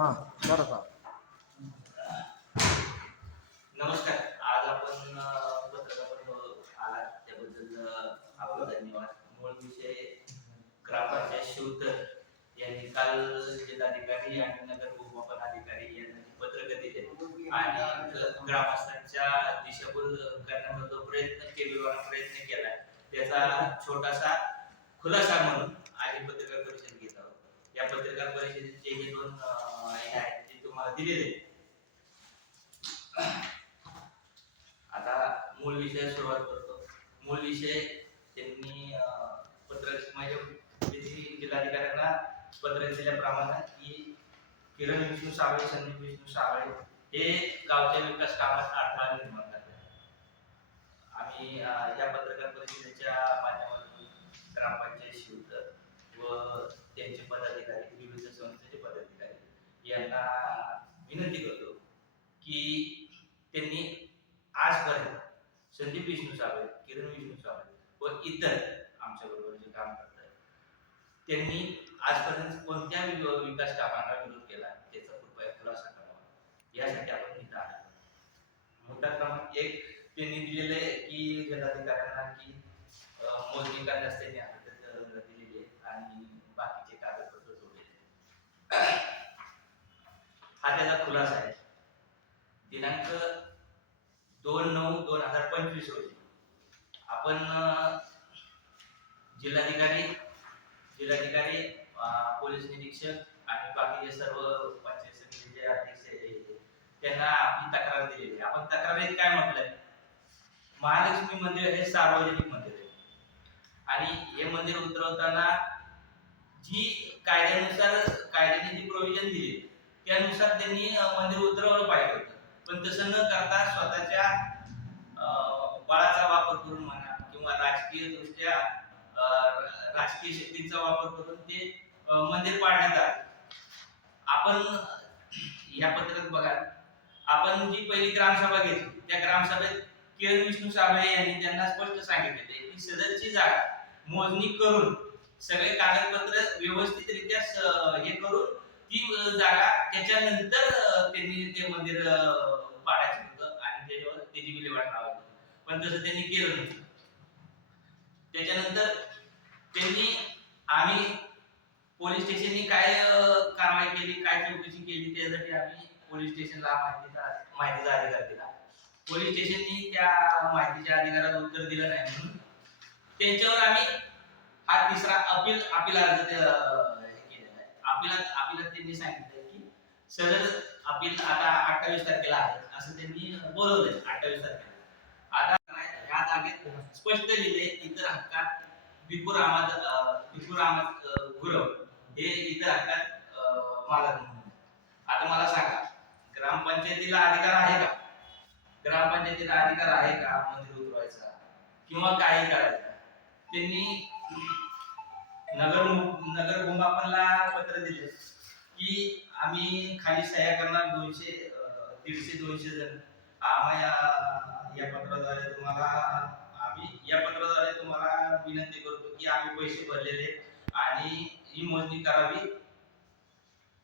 हां बरं का. नमस्कार. आज आपण अ, पत्रकावर आला त्याबद्दल अ, आपला धन्यवाद. मूळ विषय ग्रामपंचायत शिवतर यांनी काल जिल्हाधिकारी आणि नगर भूमापन अधिकारी यांना पत्रक दिले. आणि ग- ग्रामस्थांच्या दिशाभूल करण्याचा जो प्रयत्न केलेला प्रयत्न केला त्याचा छोटासा खुलासा म्हणून आज ही पत्रकार परिषद घेत आहोत. या पत्रकार परिषदेचे हे दोन अ, तुम्हाला दिलेले. आता मूळ विषय सुरुवात करतो. मूळ विषय त्यांनी पत्र म्हणजे जिल्हाधिकाऱ्यांना पत्र दिल्याप्रमाणे की किरण विष्णू सावळे संदीप विष्णू सावळे हे गावच्या विकास कामात अडथळा निर्माण करतात. आम्ही या पत्रकार परिषदेच्या माध्यमातून ग्रामपंचायत शिवत व त्यांचे पदाधिकारी यांना विनंती करतो की त्यांनी आजपर्यंत संदीप विष्णू साबळे किरण विष्णू साबळे व इतर आमच्याबरोबर जे काम करतात त्यांनी आजपर्यंत कोणत्या वि- विकास कामांना विरोध केला त्याचा कृपया खुलासा करावा. यासाठी आपण इथं आलो. मुद्दा क्रमांक एक त्यांनी दिलेले की जिल्हाधिकाऱ्यांना की मोजणी करण्यास त्यांनी दिलेली आहे आणि बाकीचे कागदपत्र जोडलेले आहेत. हा त्याचा खुलासा आहे. दिनांक दोन नऊ दोन हजार पंचवीस रोजी. आपण जिल्हाधिकारी जिल्हाधिकारी पोलीस निरीक्षक आणि बाकीचे सर्व पंचायत समितीचे अध्यक्ष त्यांना आपली तक्रार दिलेली आहे. आपण तक्रारीत काय म्हटलंय? महालक्ष्मी मंदिर हे सार्वजनिक मंदिर आहे. आणि हे मंदिर उतरवताना जी कायद्यानुसार कायद्याने जी प्रोव्हिजन दिली त्यानुसार त्यांनी मंदिर उतरवलं पाहिजे होतं. पण तसं न करता स्वतःच्या बळाचा वापर करून म्हणा किंवा राजकीय दृष्ट्या राजकीय शक्तीचा वापर करून ते मंदिर पाडण्यात आलं. आपण या पत्रकात बघा आपण जी पहिली ग्रामसभा घेतली त्या ग्रामसभेत किरण विष्णू साबळे यांनी त्यांना स्पष्ट सांगितलेले की सदरची जागा मोजणी करून सगळे कागदपत्र व्यवस्थितरित्या हे करून ती जागा त्याच्यानंतर त्यांनी ते मंदिर पाडायचं होतं आणि त्याच्यावर त्याची विल्हेवाट लावायची पण तसं त्यांनी केलं नव्हतं. त्याच्यानंतर त्यांनी आम्ही पोलीस स्टेशननी काय कारवाई केली काय चौकशी केली त्यासाठी आम्ही पोलीस स्टेशनला माहितीचा माहितीचा अधिकार दिला. पोलीस स्टेशननी त्या माहितीच्या अधिकाराला उत्तर दिलं नाही म्हणून. त्यांच्यावर आम्ही हा तिसरा अपील अपील अर्ज आपल्याला आपल्याला त्यांनी सांगितलं की सदर अपील आता अठ्ठावीस तारखेला आहे. असं त्यांनी बोलवलंय अठ्ठावीस तारखेला. आता ह्या जागेत स्पष्ट लिहिले इतर हक्कात भिकू रामात भिकू रामात गुरव हे इतर हक्कात मला मालक म्हणून. आता मला सांगा ग्रामपंचायतीला अधिकार आहे का? ग्रामपंचायतीला अधिकार आहे का मंदिर उतरवायचा? किंवा काही करायचा? त्यांनी नगर नगर भूमापनला पत्र दिले. की आम्ही खाली सह्या करणार दोनशे दीडशे दोनशे जण. आम्हाला या- पत्राद्वारे तुम्हाला आम्ही या पत्राद्वारे तुम्हाला विनंती करतो की आम्ही पैसे भरलेले आणि ही मोजणी करावी.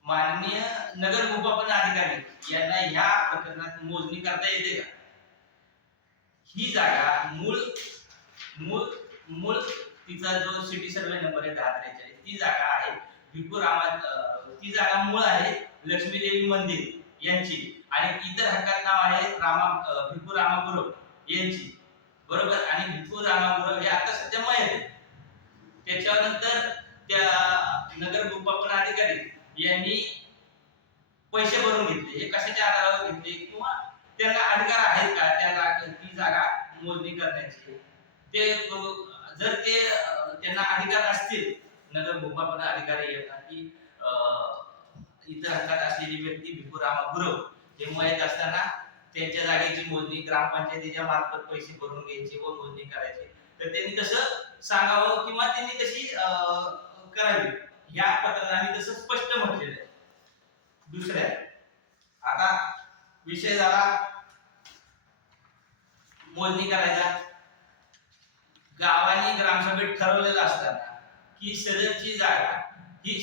माननीय नगर भूमापन अधिकारी यांना ह्या प्रकरणात मोजणी करता येते का? ही जागा मूळ मूळ मूळ तिचा जो सिटी सर्वे नंबर आहे दहा त्रेचाळीस ती जागा आहे भिकू रामा ती जागा मूळ आहे लक्ष्मी देवी मंदिर यांची. आणि इतर हक्कात नाव आहे रामा भिकू रामागुरव यांची. बरोबर? आणि भिकू रामागुरव हे आता सध्या मयत आहे. त्याच्यानंतर त्या नगर भूपापन अधिकारी यांनी पैसे भरून घेतले. हे कशाच्या आधारावर घेतले? किंवा त्यांना अधिकार आहेत का? त्या ती जागा मोजणी करण्याची. ते जर ते त्यांना अधिकार असतील नगर भूमापन अधिकारी यांना की इतर हक्कात असलेली व्यक्ती भिपुरामा गुरव हे मयत असताना त्यांच्या जागेची मोजणी ग्रामपंचायतीच्या मार्फत पैसे भरून घ्यायची व मोजणी करायची. तर त्यांनी तसं सांगावं किंवा त्यांनी तशी करावी. या पत्रात आम्ही तसं स्पष्ट म्हटलेलं आहे. दुसऱ्या आता विषय झाला. मोजणी करायचा. गावाने ग्रामसभेत ठरवलेलं असताना की सदरची जागा ही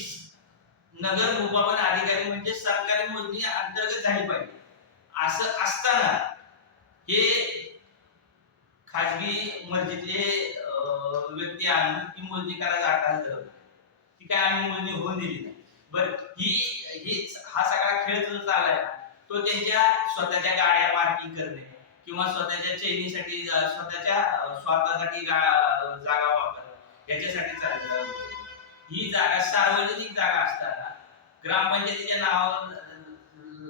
नगर भूपापन अधिकारी म्हणजे सरकारी मोजणी अंतर्गत झाली पाहिजे. असं असताना हे खाजगी मर्जीतले अं, व्यक्ती आणून ती मोजणी करायचा आकाश धरवला ती काय आम्ही मोजणी होऊन दिली नाही. बर ही ही हा सगळा खेळ जो चाललाय तो त्यांच्या स्वतःच्या गाड्या पार्किंग करणे किंवा स्वतःच्या चैनीसाठी स्वतःच्या स्वार्थासाठी जागा वापर याच्यासाठी चाललेला ही जागा सार्वजनिक जागा असताना ग्रामपंचायतीच्या नावावर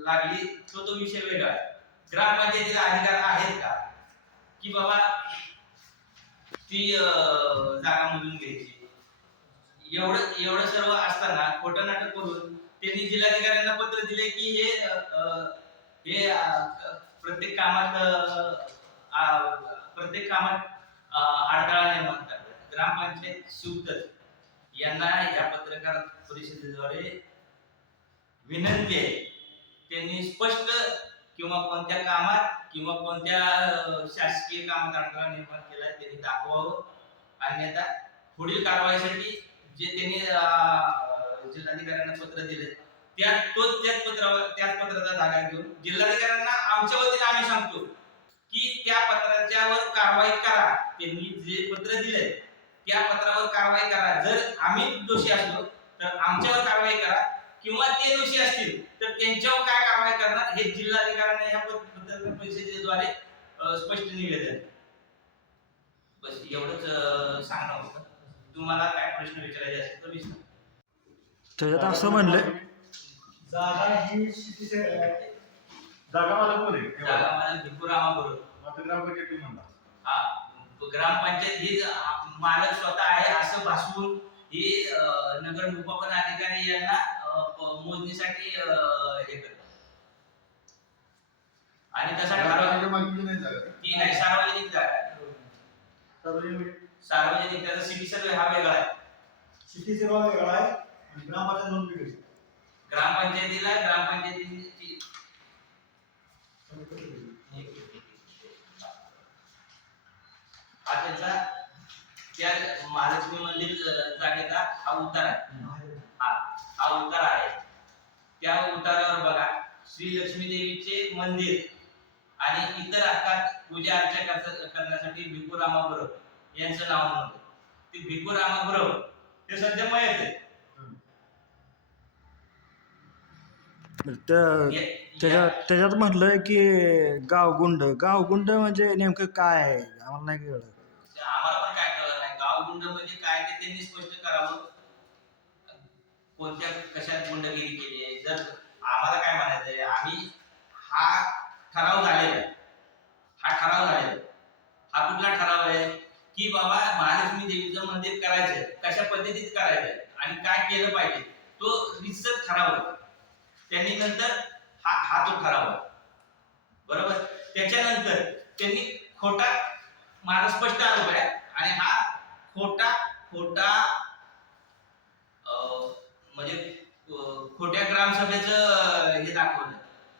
लागली तो तो विषय वेगळा आहे. ग्रामपंचायतीला अधिकार आहेत का? की बाबा ती जागा मोजून घ्यायची. एवढं एवढं सर्व असताना खोटं नाटक करून त्यांनी जिल्हाधिकाऱ्यांना पत्र दिले की हे हे प्रत्येक कामात प्रत्येक कामात अडथळा निर्माण करतात. ग्रामपंचायत शिवतच यांना या पत्रकार परिषदेद्वारे विनंती आहे. त्यांनी स्पष्ट किंवा कोणत्या कामात किंवा कोणत्या शासकीय कामात अडथळा निर्माण केला त्यांनी दाखवावं. अन्यथा पुढील कारवाईसाठी जे त्यांनी जिल्हाधिकाऱ्यांना पत्र दिले त्या तोच त्याच पत्रावर त्याच पत्राचा धागा घेऊन जिल्हाधिकाऱ्यांना आमच्या वतीने आम्ही सांगतो की त्या पत्राच्यावर कारवाई करा. त्यांनी जे पत्र दिले त्या पत्रावर कारवाई करा. जर आम्ही दोषी असलो तर आमच्यावर कारवाई करा. किंवा ते दोषी असतील तर त्यांच्यावर काय कारवाई करणार हे जिल्हाधिकाऱ्यांना या पत्रकार परिषदेद्वारे स्पष्ट निवेदन. बस एवढंच सांगणं होतं. तुम्हाला काय प्रश्न विचारायचे असेल तर विचारा. आता असं म्हणलंय जागा ही शेतीचे जागा मला कोण आहे जागा मला भिकुरामा बरोबर. आता ग्रामपंचायत तुम्ही म्हणता हा ग्रामपंचायत ही मालक स्वतः आहे असं भासवून ही अं, नगर उपवन अधिकारी यांना अं, प- मोजणीसाठी अं, हे करतात. आणि तसा ठराव मालकीची नाही जागा. ती नाही सार्वजनिक जागा आहे. सार्वजनिक सार्वजनिक त्याचा सिटी सर्वे हा वेगळा आहे. शेतीचे भाव वेगळा आहे आणि दोन वेगळी ग्रामपंचायतीला ग्रामपंचायतीची हा त्यांचा त्या महालक्ष्मी मंदिर जागेचा हा उतार आहे. हा हा उतार आहे. त्या उतारावर बघा श्री लक्ष्मी देवीचे मंदिर आणि इतर आकात पूजा अर्चा कर- करण्यासाठी भिकुरामा गुरव यांचं नाव नव्हतं ते भिकुरामा गुरव ते सध्या मयत आहे. म्हणजे त्या- त्याच्यात म्हटलं की गावगुंड गावगुंड म्हणजे नेमकं काय आहे? आम्हाला नाही कळलं. आम्हाला पण काय कळलं नाही. गावगुंड म्हणजे काय ते त्यांनी स्पष्ट करावं. कोणत्या कशात गुंडगिरी केली आहे? जर आम्हाला काय म्हणायचंय आम्ही हा ठराव झालेला आहे. हा ठराव झालेला आहे. हा कुठला ठराव आहे? की बाबा महालक्ष्मी देवीचं मंदिर करायचंय. कशा पद्धतीत करायचंय? आणि काय केलं पाहिजे? तो रिसर्च ठराव आहे. त्यांनी नंतर हा हा तो ठराव बरोबर? त्याच्यानंतर त्यांनी खोटा माझा स्पष्ट आरोप आहे आणि हा खोटा खोटा अं, म्हणजे खोट्या ग्रामसभेचं हे दाखवलं.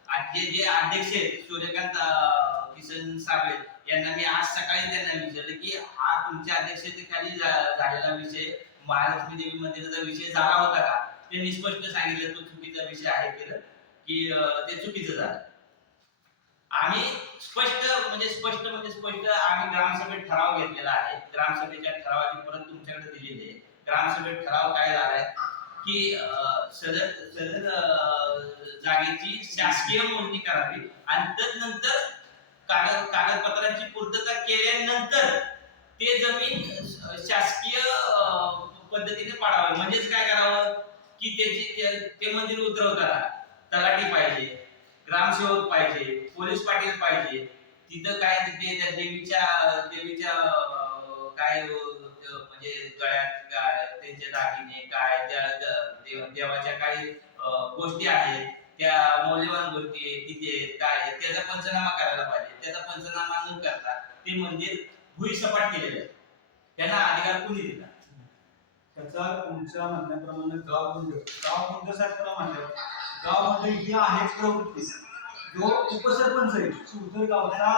आणि जे जे अध्यक्ष आहेत सूर्यकांत अं, किसन साबळे यांना मी आज सकाळी त्यांना विचारलं की हा तुमच्या अध्यक्षतेखाली झालेला विषय? महालक्ष्मी देवी मंदिराचा विषय झाला होता का? त्यांनी स्पष्ट सांगितलं तो चुकीचा विषय आहे केलं की ते चुकीचं झालं. आम्ही स्पष्ट म्हणजे स्पष्ट म्हणजे स्पष्ट आम्ही ग्रामसभेत ठराव घेतलेला आहे. ग्रामसभेच्या ठरावाची परत तुमच्याकडे दिलेली आहे. ग्रामसभेत ठराव काय झाला आहे की सदर सदर जागेची शासकीय मोजणी करावी आणि तदनंतर कागद कागदपत्रांची पूर्तता केल्यानंतर ते जमीन शासकीय अं, पद्धतीने पाडावे. म्हणजेच काय की त्याची ते- मंदिर उतरवताना तलाठी पाहिजे ग्रामसेवक पाहिजे पोलीस पाटील पाहिजे तिथं काय ते त्या देवीच्या देवीच्या काय म्हणजे गळ्यात काय त्यांचे दागिने काय त्या देवाच्या काही गोष्टी आहेत त्या मौल्यवान गोष्टी तिथे आहेत, काय त्याचा पंचनामा करायला पाहिजे त्याचा पंचनामा न करता ते मंदिर भुईसपाट केलेलं आहे. त्यांना अधिकार कुणी दिला? त्याचा तुमच्या म्हणण्याप्रमाणे गावगुंड गावगुंड साहेब गाव म्हणजे, गावगुंड म्हणजे म्हणजे ही आहे प्रवृत्ती. जो उपसरपंच आहे सुधर गाव हा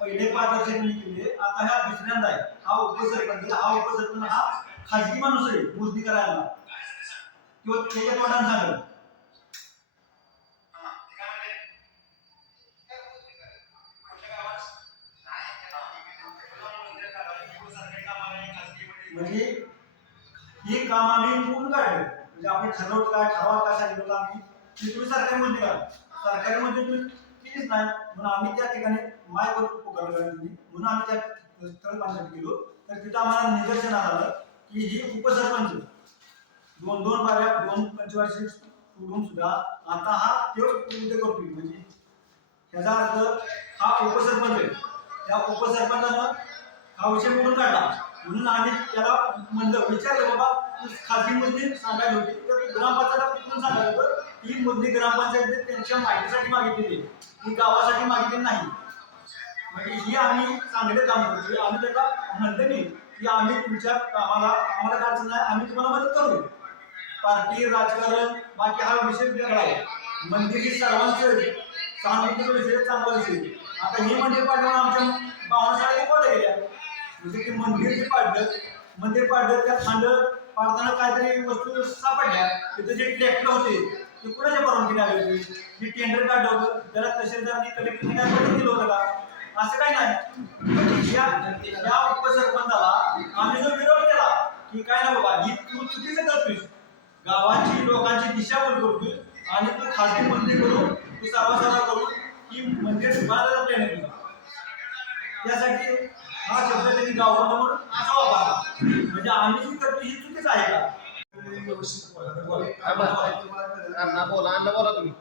पहिले पाच वर्ष त्यांनी केले आता ह्या दुसऱ्यांदा आहे. हा उपसरपंच हा उपसरपंच हा खाजगी माणूस आहे मूर्ती करायला. किंवा त्याच्या तोंडाने झालं म्हणजे ही काम आम्ही पूर्ण काढलं. म्हणजे आम्ही ठरवलं काय ठराव काय सांगितलं होतं आम्ही. की तुम्ही सरकारी मध्ये करा सरकारी मध्ये तुम्ही केलीच नाही. म्हणून आम्ही त्या ठिकाणी मायवर पुकारलं तुम्ही म्हणून आम्ही त्या स्थळ गेलो. तर तिथं आम्हाला निदर्शनात आलं की ही उपसरपंच दोन दोन बाऱ्या दोन पंचवार्षिक सोडून सुद्धा आता हा तेच उद्योग करतोय. म्हणजे त्याचा अर्थ हा उपसरपंच आहे. त्या उपसरपंचानं हा विषय म्हणून काढला. म्हणून आम्ही त्याला म्हणलं विचारलं बाबा तू खाजगी मुद्दे सांगायला होती. तर तू ग्रामपंचायतला कुठून सांगायला होतं ही मुद्दे ग्रामपंचायत त्यांच्या माहितीसाठी मागितलेली ही गावासाठी मागितली नाही. म्हणजे ही आम्ही चांगले काम करतो आम्ही त्याला म्हणलं नाही की आम्ही तुमच्या कामाला आम्हाला काय अडचण नाही आम्ही तुम्हाला मदत करू. पार्टी राजकारण बाकी हा विषय वेगळा आहे. मंदिर ही सर्वांचं सहानुभूतीचा विषय चांगला विषय आता हे मंदिर पाठवून आमच्या भावनाशाळा कोणत्या गेल्या म्हणजे की मंदिर जे पाडलं मंदिर पाडलं त्या खांड पाडताना काहीतरी वस्तू सापडल्या. तिथे जे ट्रॅक्टर होते ते कुणाच्या परवानगी आले होती? जे टेंडर काढलं होतं त्याला तहसीलदारांनी कलेक्टरने काय पत्र दिलं होतं का? असं काही नाही. या या उपसरपंचाला आम्ही जो विरोध केला की काय नाही बाबा ही तू चुकीचं करतोय गावाची लोकांची दिशाभूल करतोय आणि तू खासगी मंदिर करून तू सर्वसाधारण करून ही मंदिर बांधायचा प्लॅन आहे तुझा त्यासाठी हा शब्द त्यांनी म्हणून असा वापरला म्हणजे आम्ही जी करतो ही चुकीच आहे का? अण्णा बोला अण्णा बोला तुम्ही.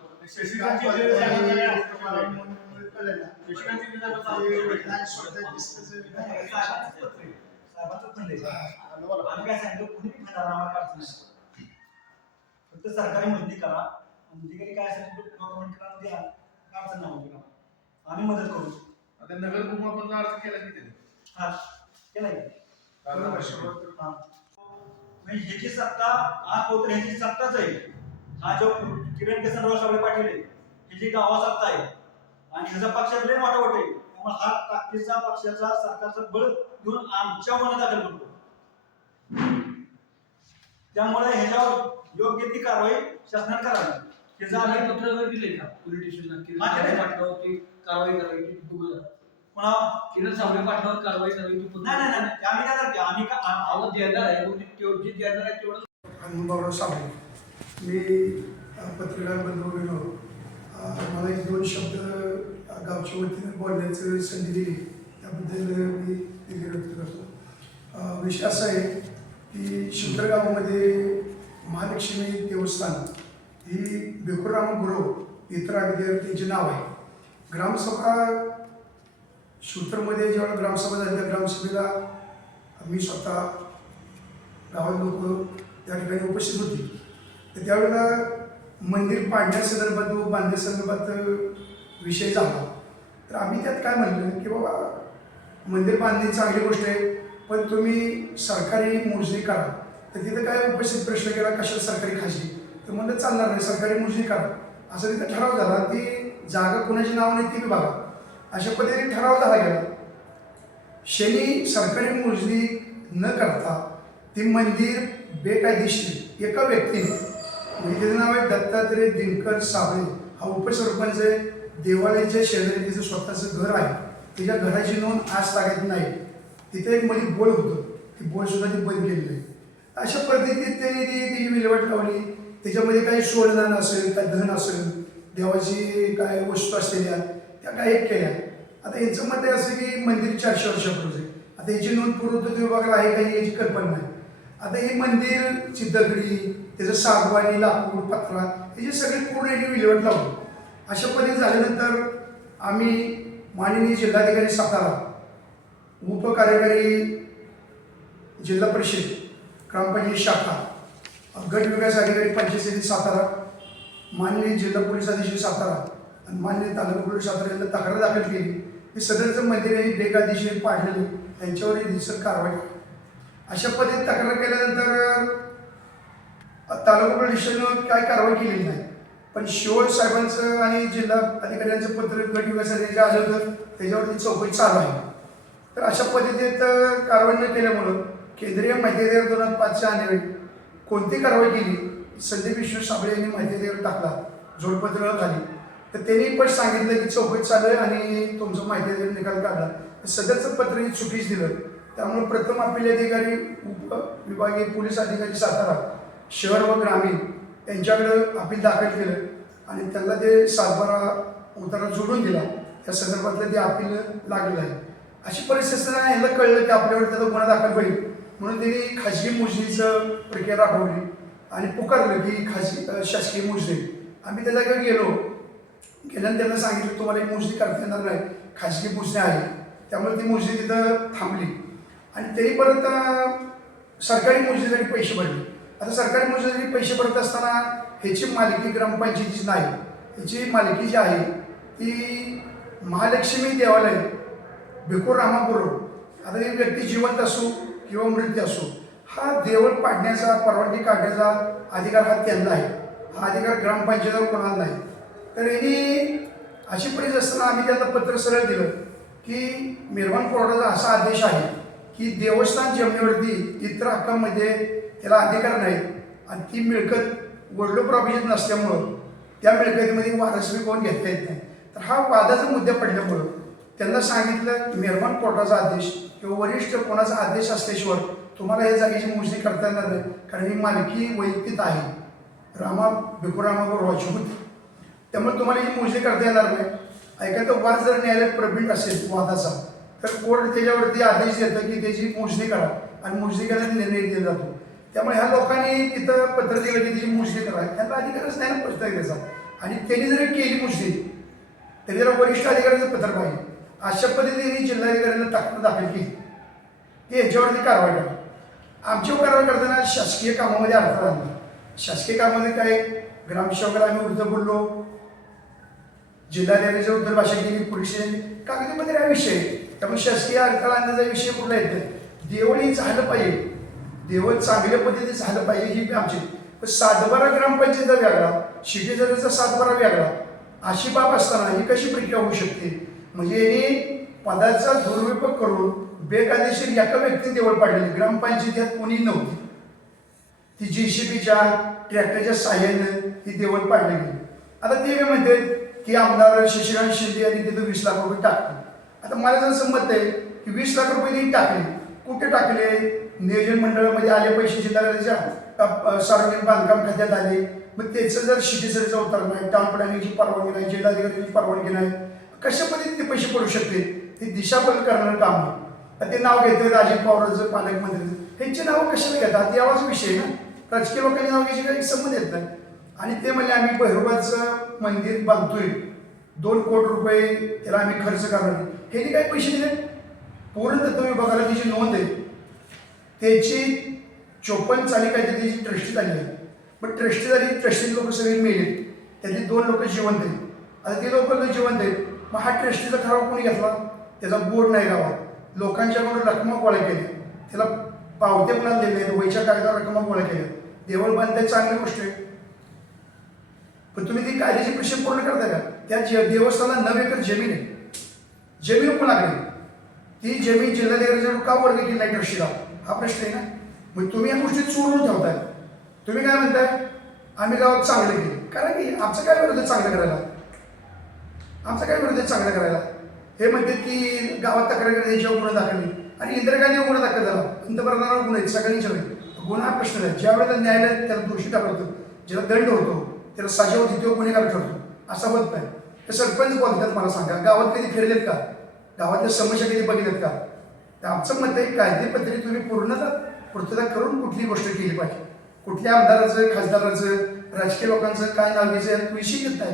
फक्त सरकारी मंदी करा. आणि जे काही काय असेल डॉक्युमेंट करा द्या. अडचण नाही आम्ही मदत करू. आता नगर भूमापनला अर्ज केला की त्याने? हा. हा. म्हणजे ह्याची सत्ता आज होत ह्याची सत्ताच आहे. हा जो किरण किसनराव सावळे पाटील आहे ह्याची गावा सत्ता आहे. आणि ह्याचा पक्षात लय मोठा वाट आहे. त्यामुळे हा ताकदीचा पक्षाचा सरकारचा बळ घेऊन आमच्या मनात दाखल करतो. त्यामुळे ह्याच्यावर योग्य ती कारवाई शासनाने करावी. ह्याचा आम्ही पत्रावर दिले का? हा. पाठवावरती कारवाई करायची बघूया पुन्हा किरण सावळे पाठवावर कारवाई करायची नाही नाही नाही. ते आम्ही काय करते आम्ही का आवाज देणार आहे तेवढं- जे देणार आहे तेवढं हनुमानराव साबळे मी अ, पत्रकार बंधू विनोद अ, मला एक दोन शब्द गावच्या वतीनं बोलण्याचं संधी दिली. त्याबद्दल मी दिली व्यक्त करतो. विषय असा आहे की शिंदर गावामध्ये महालक्ष्मी देवस्थान ही भिकुराम गुरव इतर त्यांचे नाव आहे. ग्रामसभा शूटरमध्ये जेव्हा ग्रामसभा झाली त्या ग्रामसभेला मी स्वतः गावात लोक त्या ठिकाणी उपस्थित होती. तर त्यावेळेला मंदिर पाडण्यासंदर्भात व बांधण्यासंदर्भात विषय झाला. तर आम्ही त्यात काय म्हणलं की बाबा मंदिर बांधणे चांगली गोष्ट आहे पण तुम्ही सरकारी मोजणी करा. तर तिथं काय उपस्थित प्रश्न केला कशा सरकारी खाशी? तर म्हणलं चालणार नाही सरकारी मोजणी करा. असं तिथं ठराव झाला ती जागा कुणाची नावाने ती बघा अशा पद्धतीने ठराव झाला गेला. शनी सरकारी मोजणी न करता ते मंदिर बेकायदेशीर एका व्यक्तीने म्हणजे नाव आहे दत्तात्रय दिनकर साबळे हा उपसरपंच आहे. देवालयाच्या शेजारी तिचं स्वतःचं घर आहे. तिच्या घराची नोंद आज तागत नाही. तिथे एक मध्ये बोल होतं. ती बोल सुद्धा ती बंद केलेली आहे अशा पद्धतीत त्यांनी ती त्याची विल्हेवाट लावली. त्याच्यामध्ये काही सोडदान असेल काय धन असेल देवाची काय वस्तू असलेल्या त्या काय एक केल्या. आता यांचं मत असं की मंदिर चारशे वर्षापूर्वी आहे आता याची नोंद पुरवतो विभागाला आहे काही याची कल्पना नाही. आता हे मंदिर दगडी त्याचं सागवानी लाकूड पत्रा याची सगळी पूर्ण यांनी विल्हेवाट लावली. अशा पद्धतीने झाल्यानंतर आम्ही माननीय जिल्हाधिकारी सातारा उपकार्यकारी जिल्हा परिषद ग्रामपंचायत शाखा गट विकास अधिकारी पंचायत समिती सातारा माननीय जिल्हा पोलीस अधीक्षक सातारा आणि माननीय तालुका पोलीस यांना तक्रार दाखल केली. की सदरचं मंदिर हे बेकायदेशीर पाडलेले त्यांच्यावर दिसर कारवाई. अशा पद्धतीने तक्रार केल्यानंतर अ, तालुका पोलिसांनं काय कारवाई केलेली नाही. पण शिवळ साहेबांचं आणि जिल्हा अधिकाऱ्यांचं पत्र गट विकास जे आलं होतं त्याच्यावरती चौकशी चालू आहे. तर अशा पद्धतीत कारवाई न केल्यामुळं केंद्रीय माहिती अधिकार दोन हजार पाचच्या अन्वये कोणती कारवाई केली संदीप विश्व साबळे यांनी माहिती अधिकार टाकला जोडपत्र झाली तर त्यांनी पण सांगितलं की चौकशी चालू आहे आणि तुमचं माहिती निकाल काढला सदरचं पत्र हे चुकीच दिलं. त्यामुळे प्रथम अपील अधिकारी उप विभागीय पोलीस अधिकारी सातारा शहर व ग्रामीण यांच्याकडे अपील दाखल केलं आणि त्यांना ते सातबारा उतारा जोडून दिला. त्या संदर्भातलं ते अपील लागलेलं आहे. अशी परिस्थिती यांना कळलं की आपल्यावर त्याचा गुन्हा दाखल होईल. म्हणून त्यांनी खाजगी मोजणीचं प्रक्रिया राबवली आणि पुकारलं की खाजगी शासकीय मोजणी आम्ही त्याला गेलो. गेल्यानं त्यांना सांगितलं तुम्हाला ही मोजणी करता येणार नाही. खाजगी मोजणी आहे. त्यामुळे ती मोजणी तिथं थांबली. आणि तरी परत सरकारी मोजणीसाठी पैसे भरले आता सरकारी मोजणीसाठी पैसे भरत असताना ह्याची मालकी ग्रामपंचायतीची नाही. ह्याची मालकी जी आहे ती महालक्ष्मी देवालय भिकूर रामापूर आता ही व्यक्ती जिवंत असो किंवा मृत्यू असो हा देवळ पाडण्याचा परवानगी काढण्याचा अधिकार हा त्यांना आहे. हा अधिकार ग्रामपंचायतीवर कोणाला नाही. तर यांनी अशी परिस्थिती असताना आम्ही त्यांना पत्र सरळ दिलं की निर्माण कोर्टाचा असा आदेश आहे की देवस्थान जमिनीवरती इतर हक्कामध्ये त्याला अधिकार नाही आणि ती मिळकत वडलो प्रॉव्हिजन नसल्यामुळं त्या मिळकतीमध्ये वारसवी कोण घेता येत नाही. तर हा वादाचा मुद्दा पडल्यामुळं त्यांना सांगितलं निर्माण कोर्टाचा आदेश किंवा वरिष्ठ कोणाचा आदेश असल्याशिवाय तुम्हाला या जागेची मोजणी करता येणार नाही. कारण ही मालकी वैयक्तिक आहे. रामा भिकुरामा बरोबरची होती त्यामुळे तुम्हाला ही मोजणी करता येणार नाही. ऐका तर वाद जर न्यायालयात प्रबीण असेल वादाचा तर कोर्ट त्याच्यावरती आदेश देतं की त्याची मोजणी करा आणि मोजणी करायला निर्णय दिला जातो. त्यामुळे ह्या लोकांनी तिथं पत्र दिलं की त्याची मोजणी करा. त्यांना अधिकारच नाही ना प्रश्न त्याचा आणि त्यांनी जरी केली मोजणी तरी त्याला वरिष्ठ अधिकाऱ्याचं पत्र पाहिजे. अशा पद्धतीने जिल्हाधिकाऱ्यांना तक्रार दाखल केली. ते याच्यावरती कारवाई करा. आमची कारवाई करताना शासकीय कामामध्ये अडथळा आणला. शासकीय कामामध्ये काय ग्रामसेवकाला आम्ही उर्द बोललो जिल्हाधिकाऱ्याच्या उत्तर भाषा केली पोलीस कागदीमध्ये हा विषय. त्यामुळे शासकीय अडथळा आणण्याचा विषय कुठला येतो देवळ हे झालं पाहिजे. देवळ चांगल्या पद्धतीने झालं पाहिजे ही आमची. पण सातबारा ग्रामपंचायतचा वेगळा शिटेजरीचा सातबारा वेगळा अशी बाब असताना ही कशी प्रक्रिया होऊ शकते? म्हणजे यांनी पदाचा दुर्विपयोग करून बेकायदेशीर एका व्यक्तीने देवळ पाडलेली ग्रामपंचायतीत कोणी नव्हती. ती जे सी बीच्या ट्रॅक्टरच्या साह्यानं ती देवळ पाडली गेली. आता ते काय म्हणते की आमदार शशिकांत शिंदे यांनी तिथं वीस लाख रुपये टाकले. आता मला जर संमत आहे की वीस लाख रुपये त्यांनी टाकले कुठे टाकले? नियोजन मंडळामध्ये आले पैसे जिल्हा सार्वजनिक बांधकाम खात्यात आले. मग त्याचं जर शिटीसरीचा उतार नाही टाउन प्लॅनिंगची परवानगी नाही जिल्हाधिकाऱ्यांची परवानगी नाही कशा पद्धतीने ते पैसे पडू शकते ते दिशाभूल करणारं काम आहे. ते नाव घेते अजित पवारांचं पालकमंत्र्यांचं ह्यांची नावं कशाला घेतात? यावाच विषय ना. राजकीय लोकांनी नाव काही संबंध येत नाही. आणि ते म्हणले आम्ही भैरोबाचं मंदिर बांधतोय. दोन कोटी रुपये त्याला आम्ही खर्च करणार त्यांनी काही पैसे दिले? पूर्ण तत्व विभागाला त्याची नोंद आहे. त्याची चोपन्न चाली काय त्याची ट्रस्टी झाली आहे. पण ट्रस्टी झाली ट्रस्टी लोक सगळे मिळेल त्यातली दोन लोक जिवंत आहेत. आता ते लोक जिवंत आहेत मग हा ट्रस्टीचा ठराव कोणी घेतला? त्याचा बोर्ड नाही गावात. लोकांच्याकडून रकमा गोळा केल्या त्याला पावते पण दिले आहेत वयच्या कागदावर रकमा गोळा केल्या देवळ बांधताय चांगली गोष्ट आहे. पण तुम्ही ती कायद्याची प्रश्न पूर्ण करता का? त्या जे- देवस्थानाला नऊ एकर जमीन आहे. जमीन कोणाकडे? ती जमीन जिल्हाधिकाऱ्याच्या का वर्ग केली नाही ट्रस्टीला हा प्रश्न आहे ना? मग तुम्ही या गोष्टी चोरून ठेवताय. तुम्ही काय म्हणताय? आम्ही गावात चांगलं केलं. कारण की आमचं काय विरोध आहे चांगलं करायला? आमचं काय विरोध आहे चांगलं करायला? हे म्हणतात की गावात तक्रार करणे गुन्हा दाखल आणि इंदिरा गांधी गुन्हा दाखल झाला. पंतप्रधानावर गुन्हा सगळ्यांच्या वेळी गुन्हा प्रश्न आहे ज्या वेळेला न्यायालय त्याला दोषी दाखवतो ज्याला दंड होतो त्याला सजा देतो तो गुन्हेगार ठरतो. असा होत नाही. ते सरपंच बोलतात मला सांगा? गावात कधी फिरलेत का? गावातल्या समस्या कधी बघितल्यात का? तर आमचं मत आहे कायदेपद्धती तुम्ही पूर्णतः पूर्तता करून कुठली गोष्ट केली पाहिजे. कुठल्या आमदाराचं खासदाराचं राजकीय लोकांचं काय नाव घ्यायचं विषय घेत नाही.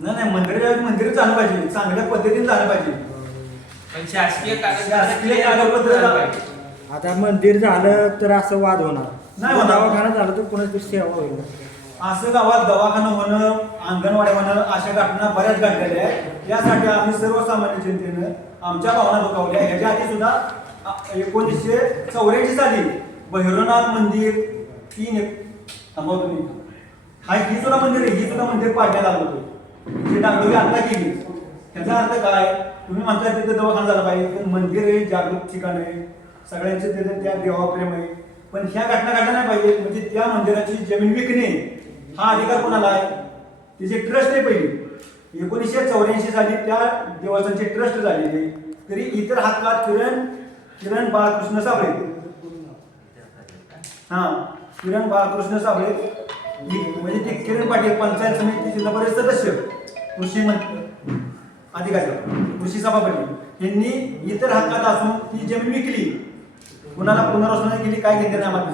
नाही नाही मंदिर मंदिर झालं पाहिजे. चांगल्या पद्धतीने झालं पाहिजे. पण शासकीय शासकीय कागदपत्र कागदपत्र झालं पाहिजे. आता मंदिर झालं तर असं वाद होणार. नाही होणार. दवाखाना झालं तर कोणाची सेवा होईल? असं गावात दवाखाना होणं अंगणवाड्या होणं अशा घटना बऱ्याच घडलेल्या आहेत. यासाठी आम्ही सर्वसामान्य जनतेनं आमच्या भावना दुखावल्या. ह्याच्या आधी सुद्धा अ- एकोणीसशे चौऱ्याऐंशी साली भैरवनाथ मंदिर तीन एक थांबव तुम्ही. हा ही सुद्धा मंदिर आहे. ही सुद्धा मंदिर पाडण्यात आलं होतं. ही आता केली त्याचा अर्थ काय? तुम्ही म्हणताय तिथे दवाखाना झाला पाहिजे. पण मंदिर आहे जागृत ठिकाण आहे. सगळ्यांचे तिथे त्या देवाप्रेम आहे. पण ह्या घटना घडल्या नाही पाहिजे म्हणजे त्या मंदिराची जमीन विकणे हा अधिकार कोणाला आहे? तिचे ट्रस्ट आहे पहिली. एकोणीसशे चौऱ्याऐंशी साली त्या देवस्थानचे ट्रस्ट झालेले. तरी इतर हक्कात किरण किरण बाळकृष्ण साबळे हा किरण बाळकृष्ण साबळे म्हणजे ते किरण पाटील पंचायत समितीचे बरेच सदस्य. कृषी मंत्री. अधिकारी कृषी सभापती. यांनी इतर हक्कात असून ती जमीन विकली. कुणाला पुनर्वसन केली काय घेतली नाही आम्हाला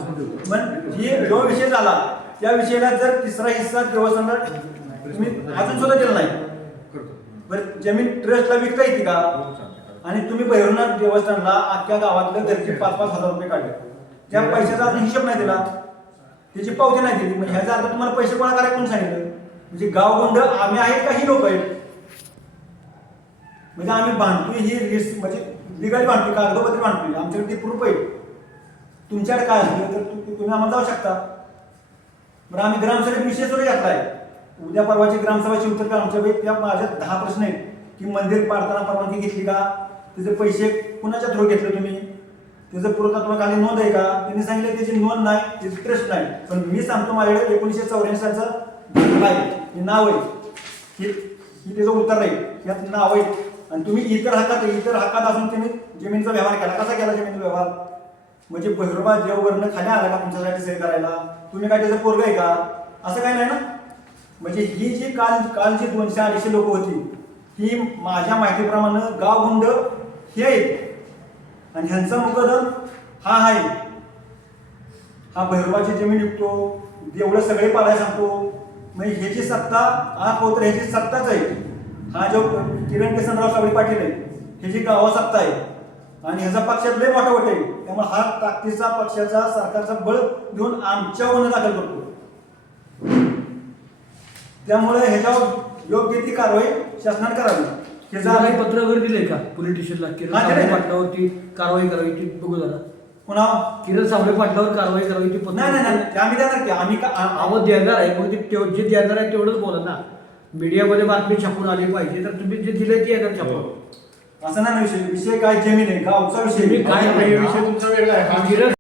पण ही जो विषय झाला त्या विषयाला जर तिसरा हिस्सा देवस्थानला तुम्ही अजून सुद्धा दिला नाही. बरं जमीन ट्रस्टला विकता येते का? आणि तुम्ही भैरवनाथ देवस्थानला अख्ख्या गावातलं घरचे पाच पाच हजार रुपये काढले. त्या पैशाचा अजून हिशोब नाही दिला. त्याची पावती नाही दिली. मग ह्याचा अर्थ तुम्हाला पैसे गोळा करायला कोण सांगितलं? म्हणजे गावगुंड आम्ही आहेत का ही लोक आहेत? म्हणजे आम्ही बांधतोय ही रिस्क म्हणजे लिगल बांधतोय कागदोपत्री बांधतोय? आमच्याकडे ती प्रूफ आहे तुमच्याकडे काय असलं तर तुम्ही आम्हाला जाऊ शकता. बरं आम्ही ग्रामसभेत विषय सुरू आहे उद्या परवाची ग्रामसभाची उत्तर का आमच्या त्या माझ्या दहा प्रश्न आहेत. की मंदिर पाडताना परवानगी घेतली का? त्याचे पैसे कुणाच्या थ्रू घेतले तुम्ही? त्याचं पुरातत्वाखाली नोंद आहे का? त्यांनी सांगितलं त्याची नोंद नाही त्याची ट्रस्ट नाही. पण मी सांगतो माझ्याकडे एकोणीसशे चौऱ्याऐंशी सालचं आहे. हे नाव आहे. हे ही त्याचं उत्तर आहे यात नाव आहे. आणि तुम्ही इतर हक्कात इतर हक्कात असून तुम्ही जमिनीचा व्यवहार केला. कसा केला जमिनीचा व्यवहार? म्हणजे बहिरोबा देववरनं खाली आला का तुमच्यासाठी सेल करायला? तुम्ही काय त्याचं पोरग आहे का? असं काय नाही ना? म्हणजे ही जी काल काल जी दोनशे अडीचशे लोक होती ही माझ्या माहितीप्रमाणे गावगुंड हे आहेत. आणि ह्यांचा मुकदम हा आहे. हा बहिरोबाची जमीन विकतो. एवढं सगळे पाडायला सांगतो. म्हणजे ह्याची सत्ता हा पोत्र ह्याची सत्ताच आहे हा जो किरण किसनराव सावळी पाटील आहे ह्याची गावा सत्ता आहे आणि ह्याचा पक्षात लय मोठा वाट आहे त्यामुळे हा ताकदीचा पक्षाचा सरकारचा बळ घेऊन आमच्यावर दाखल करतो. त्यामुळे ह्याच्यावर योग्य ती कारवाई शासनाने करावी. ह्याचा आम्ही पत्र वगैरे दिलंय का? पोलीस स्टेशनला किरण. पाटलावरती कारवाई करावी ती बघू जरा. पुन्हा किरण साबळे पाटलावर कारवाई करावी ती पत्र नाही नाही. नाही आम्ही देणार की आम्ही का आ- आवाज देणार आहे. मग ते तेव- जे देणार आहे तेवढंच बोला ना. मीडियामध्ये बातमी छापून आली पाहिजे. तर तुम्ही जे दिले ते येणार छापून. असं नाही ना विषय. विषय काय? जमीन आहे गावचा विषय आहे. काय हे विषय तुमचा वेगळा आहे. हा किरण